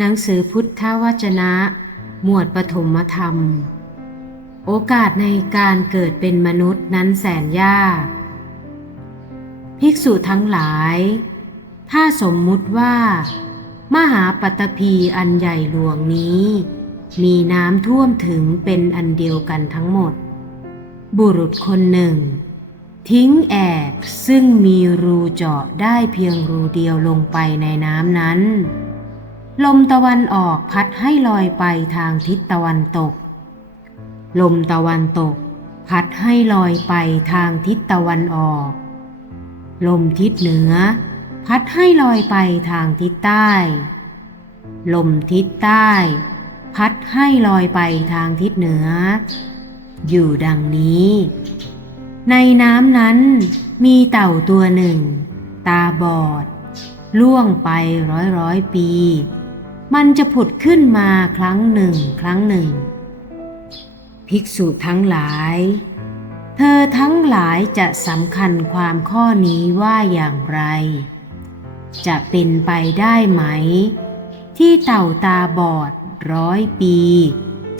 หนังสือพุทธวจนะ หมวดปฐมธรรม โอกาสในการเกิดเป็นมนุษย์นั้นแสนยาก ภิกษุทั้งหลาย ถ้าสมมุติว่า มหาปตตภีอันใหญ่หลวงนี้ มีน้ำท่วมถึงเป็นอันเดียวกันทั้งหมด บุรุษคนหนึ่ง ทิ้งแอกซึ่งมีรูเจาะได้เพียงรูเดียวลงไปในน้ำนั้น ลมตะวันออกพัดให้ลอยไปทางทิศตะวันตก ลมตะวันตก พัดให้ลอยไปทางทิศตะวันออก ลมทิศเหนือ พัดให้ลอยไปทางทิศใต้ ลมทิศใต้ พัดให้ลอยไปทางทิศเหนือ อยู่ดังนี้ ในน้ำนั้นมีเต่าตัวหนึ่ง ตาบอด ล่วงไปร้อยร้อยปี มันจะผุดขึ้นมาครั้งหนึ่งครั้งหนึ่ง ภิกษุทั้งหลาย เธอทั้งหลายจะสำคัญความข้อนี้ว่าอย่างไร จะเป็นไปได้ไหม ที่เต่าตาบอดร้อยปี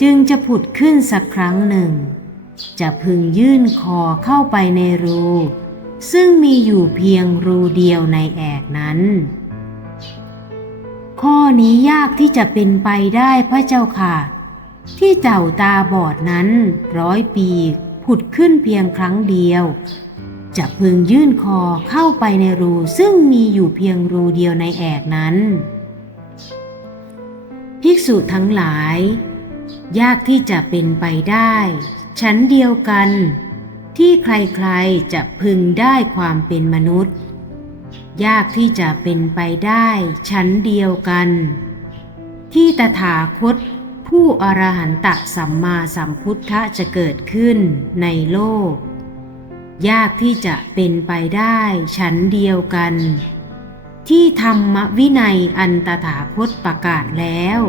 จึงจะผุดขึ้นสักครั้งหนึ่ง จะพึงยื่นคอเข้าไปในรู ซึ่งมีอยู่เพียงรูเดียวในแอกนั้น ข้อนี้ยากที่จะเป็นไปได้พระเจ้าค่ะ ที่เต่าตาบอดนั้นร้อยปีผุดขึ้นเพียงครั้งเดียว จะพึงยื่นคอเข้าไปในรูซึ่งมีอยู่เพียงรูเดียวในแอกนั้น ภิกษุทั้งหลาย ยากที่จะเป็นไปได้ชั้นเดียวกันที่ใครๆจะพึงได้ความเป็นมนุษย์ ยากที่จะเป็นไปได้ชั้นเดียวกัน ที่ตถาคตผู้อรหันตสัมมาสัมพุทธะจะเกิดขึ้นในโลก ยากที่จะเป็นไปได้ชั้นเดียวกัน ที่ธรรมวินัยอันตถาคตประกาศแล้ว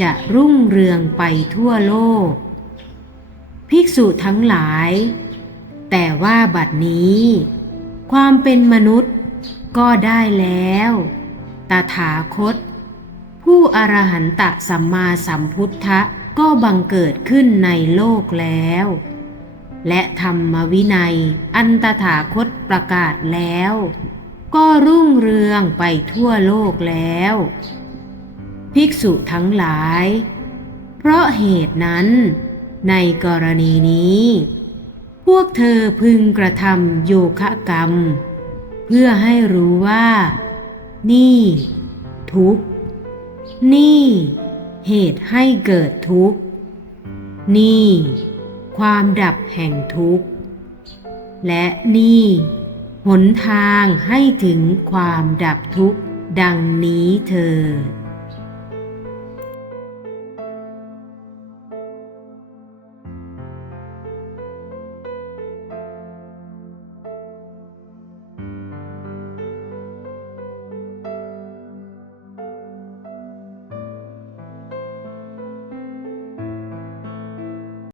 จะรุ่งเรืองไปทั่วโลก ภิกษุทั้งหลาย แต่ว่าบัดนี้ ความเป็นมนุษย์ ก็ได้แล้ว ตถาคต ผู้อรหันตสัมมาสัมพุทธะก็บังเกิดขึ้นในโลกแล้ว และธรรมวินัย อันตถาคตประกาศแล้ว ก็รุ่งเรืองไปทั่วโลกแล้ว ภิกษุทั้งหลาย เพราะเหตุนั้น ในกรณีนี้ พวกเธอพึงกระทำโยคะกรรม พื่อให้รู้ว่า นี่ ทุกนี่ เหตุให้เกิดทุกนี่ ความดับแห่งทุกข์ และนี่ หนทางให้ถึงความดับทุกข์ดังนี้เธอ